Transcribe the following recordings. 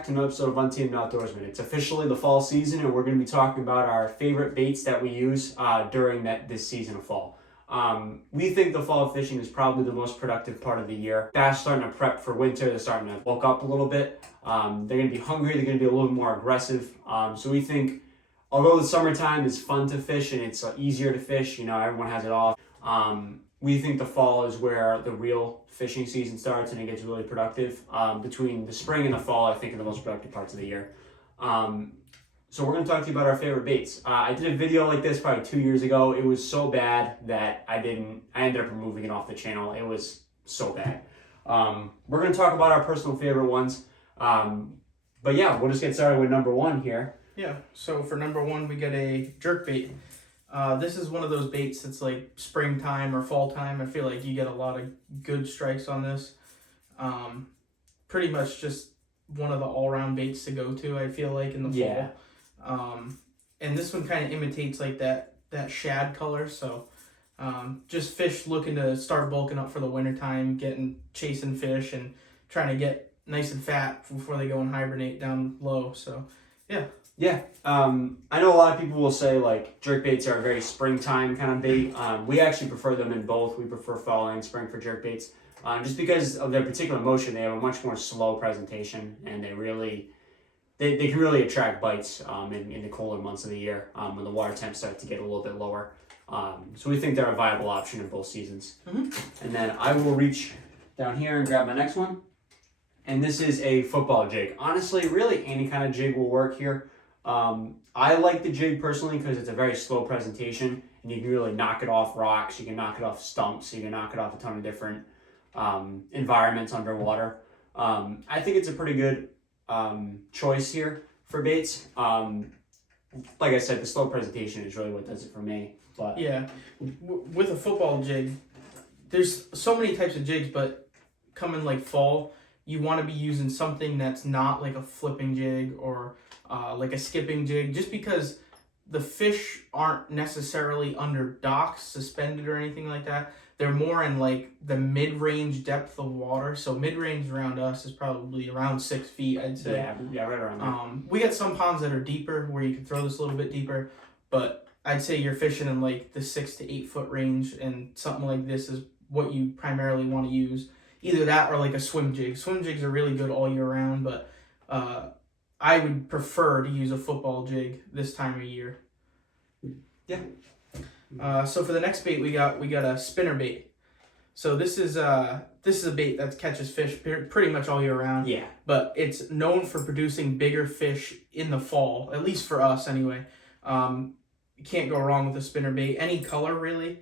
back to another episode of Untamed Outdoorsman. It's officially the fall season, and we're going to be talking about our favorite baits that we use during this season of fall. We think the fall fishing is probably the most productive part of the year. Bass starting to prep for winter. They're starting to bulk up a little bit. They're going to be hungry. They're going to be a little more aggressive. So we think, although the summertime is fun to fish and it's easier to fish, everyone has it off. We think the fall is where the real fishing season starts and it gets really productive. Between the spring and the fall, I think, are the most productive parts of the year. So we're going to talk to you about our favorite baits. I did a video like this probably 2 years ago. It was so bad that I ended up removing it off the channel. It was so bad. We're going to talk about our personal favorite ones. But yeah, we'll just get started with number one here. Yeah, so for number one, we get a jerkbait. This is one of those baits that's like springtime or fall time. I feel like you get a lot of good strikes on this. Pretty much just one of the all-around baits to go to, I feel like, in the fall. And this one kind of imitates like that shad color. So just fish looking to start bulking up for the wintertime, chasing fish and trying to get nice and fat before they go and hibernate down low. So yeah. Yeah, I know a lot of people will say like jerkbaits are a very springtime kind of bait. We actually prefer them in both. We prefer fall and spring for jerkbaits. Just because of their particular motion, they have a much more slow presentation, and they can really attract bites in the colder months of the year when the water temps start to get a little bit lower. So we think they're a viable option in both seasons. Mm-hmm. And then I will reach down here and grab my next one. And this is a football jig. Honestly, really any kind of jig will work here. I like the jig personally because it's a very slow presentation, and you can really knock it off rocks, you can knock it off stumps, you can knock it off a ton of different environments underwater. I think it's a pretty good choice here for baits. Like I said, the slow presentation is really what does it for me. But yeah, with a football jig, there's so many types of jigs, but coming like fall, you want to be using something that's not like a flipping jig or like a skipping jig, just because the fish aren't necessarily under docks, suspended or anything like that. They're more in like the mid-range depth of water. So mid-range around us is probably around 6 feet, I'd say. Yeah, right around there. We got some ponds that are deeper where you can throw this a little bit deeper, but I'd say you're fishing in like the 6 to 8 foot range, and something like this is what you primarily want to use. Either that or like a swim jig. Swim jigs are really good all year round, but I would prefer to use a football jig this time of year. Yeah. So for the next bait, we got a spinnerbait. So this is a bait that catches fish pretty much all year round. Yeah. But it's known for producing bigger fish in the fall, at least for us anyway. You can't go wrong with a spinnerbait. Any color really.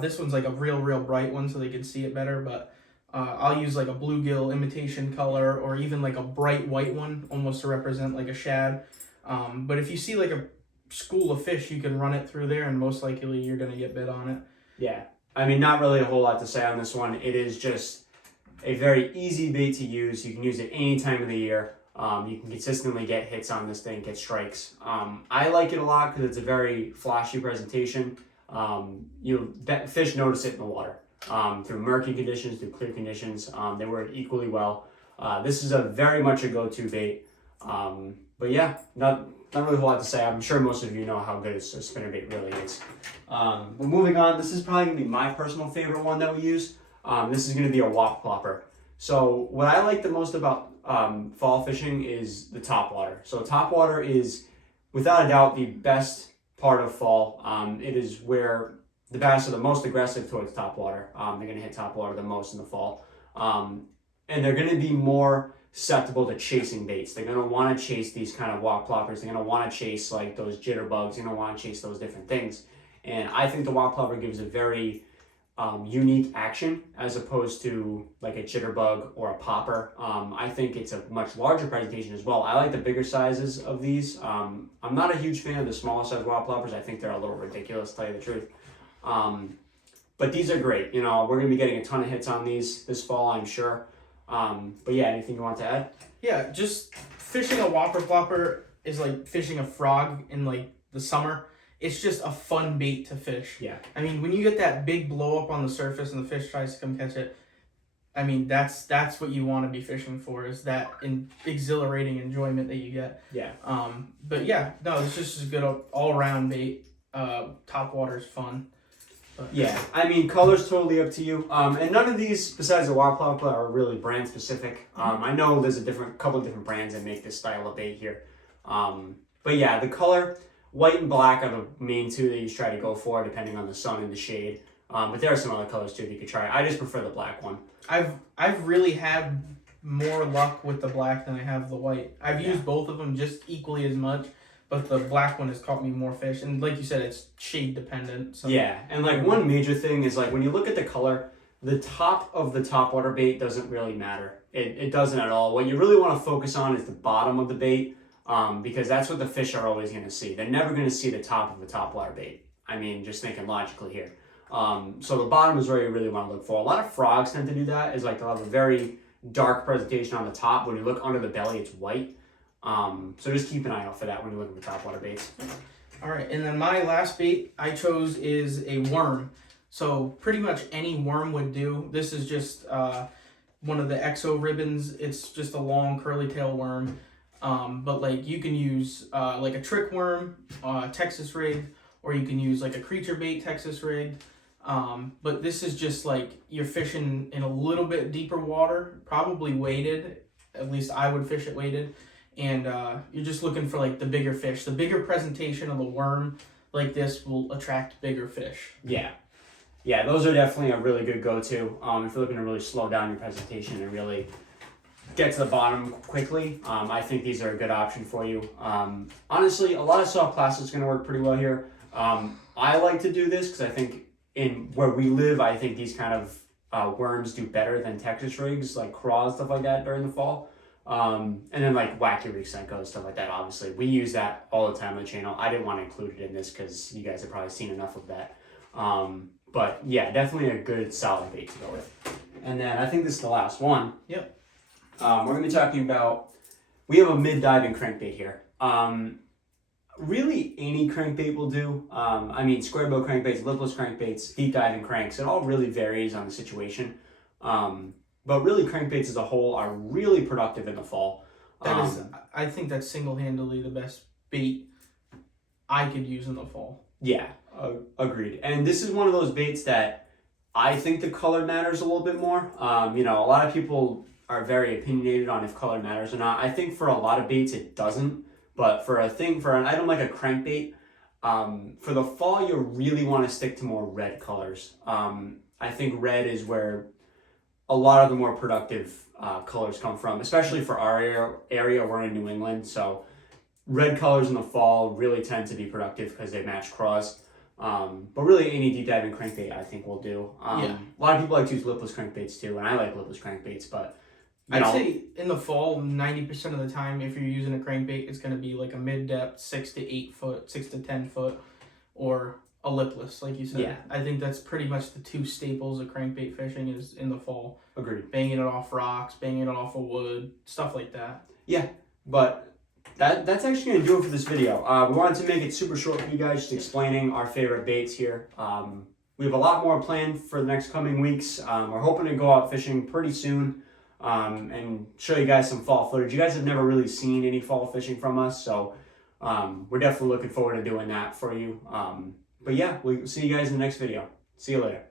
This one's like a real bright one, so they can see it better. But I'll use like a bluegill imitation color, or even like a bright white one, almost to represent like a shad. But if you see like a school of fish, you can run it through there, and most likely you're going to get bit on it. Yeah, I mean, not really a whole lot to say on this one. It is just a very easy bait to use. You can use it any time of the year. You can consistently get hits on this thing, get strikes. I like it a lot because it's a very flashy presentation. Fish notice it in the water. Through murky conditions, through clear conditions, they work equally well. This is very much a go-to bait. But yeah, not really a whole lot to say. I'm sure most of you know how good a spinnerbait really is. But moving on, this is probably going to be my personal favorite one that we use. This is going to be a Whopper Plopper. So what I like the most about fall fishing is the topwater. So topwater is, without a doubt, the best part of fall. It is where the bass are the most aggressive towards topwater. They're going to hit topwater the most in the fall. And they're going to be more susceptible to chasing baits. They're going to want to chase these kind of Whopper Ploppers. They're going to want to chase like those jitterbugs. They're going to want to chase those different things. And I think the Whopper Plopper gives a very unique action as opposed to like a jitterbug or a popper. I think it's a much larger presentation as well. I like the bigger sizes of these. I'm not a huge fan of the smaller size Whopper Ploppers. I think they're a little ridiculous, to tell you the truth. But these are great. We're going to be getting a ton of hits on these this fall, I'm sure. But yeah, anything you want to add? Yeah, just fishing a Whopper Plopper is like fishing a frog in like the summer. It's just a fun bait to fish. Yeah. I mean, when you get that big blow up on the surface and the fish tries to come catch it, I mean, that's what you want to be fishing for, is that exhilarating enjoyment that you get. Yeah. But yeah, no, it's just a good all around bait. Top water's fun. But Yeah, I mean, color's totally up to you. And none of these, besides the Whopper Plopper, are really brand specific. I know there's couple of different brands that make this style of bait here. But yeah, the color, white and black are the main two that you try to go for, depending on the sun and the shade. But there are some other colors too that you could try. I just prefer the black one. I've really had more luck with the black than I have the white. I've used both of them just equally as much, but the black one has caught me more fish. And like you said, it's shade dependent. So. Yeah, and like one major thing is like when you look at the color, the top of the topwater bait doesn't really matter. It doesn't at all. What you really want to focus on is the bottom of the bait, because that's what the fish are always going to see. They're never going to see the top of the topwater bait. I mean, just thinking logically here. So the bottom is where you really want to look for. A lot of frogs tend to do that, is like they'll have a very dark presentation on the top. When you look under the belly, it's white. So just keep an eye out for that when you look at the topwater baits. All right, and then my last bait I chose is a worm. So pretty much any worm would do. This is just one of the exo ribbons. It's just a long curly tail worm. But like you can use like a trick worm, Texas rig, or you can use like a creature bait Texas rig. But this is just like you're fishing in a little bit deeper water, probably weighted. At least I would fish it weighted. And you're just looking for like the bigger fish. The bigger presentation of the worm like this will attract bigger fish. Yeah, those are definitely a really good go-to. If you're looking to really slow down your presentation and really get to the bottom quickly, I think these are a good option for you. Honestly, a lot of soft plastic is going to work pretty well here. I like to do this because I think in where we live, I think these kind of worms do better than Texas rigs, like craws, stuff like that during the fall. And then like wacky rig Senko, stuff like that. Obviously, we use that all the time on the channel. I didn't want to include it in this because you guys have probably seen enough of that. But yeah, definitely a good solid bait to go with. And then I think this is the last one. Yep. We're going to be talking about, we have a mid-diving crankbait here. Really any crankbait will do. I mean, square bill crankbaits, lipless crankbaits, deep diving cranks, it all really varies on the situation. But really crankbaits as a whole are really productive in the fall. I think that's single-handedly the best bait I could use in the fall. Yeah, agreed. And this is one of those baits that I think the color matters a little bit more. You know, a lot of people are very opinionated on if color matters or not. I think for a lot of baits it doesn't. But for an item like a crankbait, for the fall you really want to stick to more red colors. I think red is where a lot of the more productive colors come from, especially for our area. We're in New England, so red colors in the fall really tend to be productive because they match craws. But really any deep diving crankbait I think will do. A lot of people like to use lipless crankbaits too, and I like lipless crankbaits, but I'd say in the fall, 90% of the time, if you're using a crankbait, it's going to be like a mid-depth 6 to 8 foot, 6 to 10 foot, or a lipless, like you said. Yeah. I think that's pretty much the two staples of crankbait fishing is in the fall. Agreed. Banging it off rocks, banging it off of wood, stuff like that. Yeah, but that's actually going to do it for this video. We wanted to make it super short for you guys, just explaining our favorite baits here. We have a lot more planned for the next coming weeks. We're hoping to go out fishing pretty soon. And show you guys some fall footage. You guys have never really seen any fall fishing from us, so we're definitely looking forward to doing that for you. But yeah, we'll see you guys in the next video. See you later.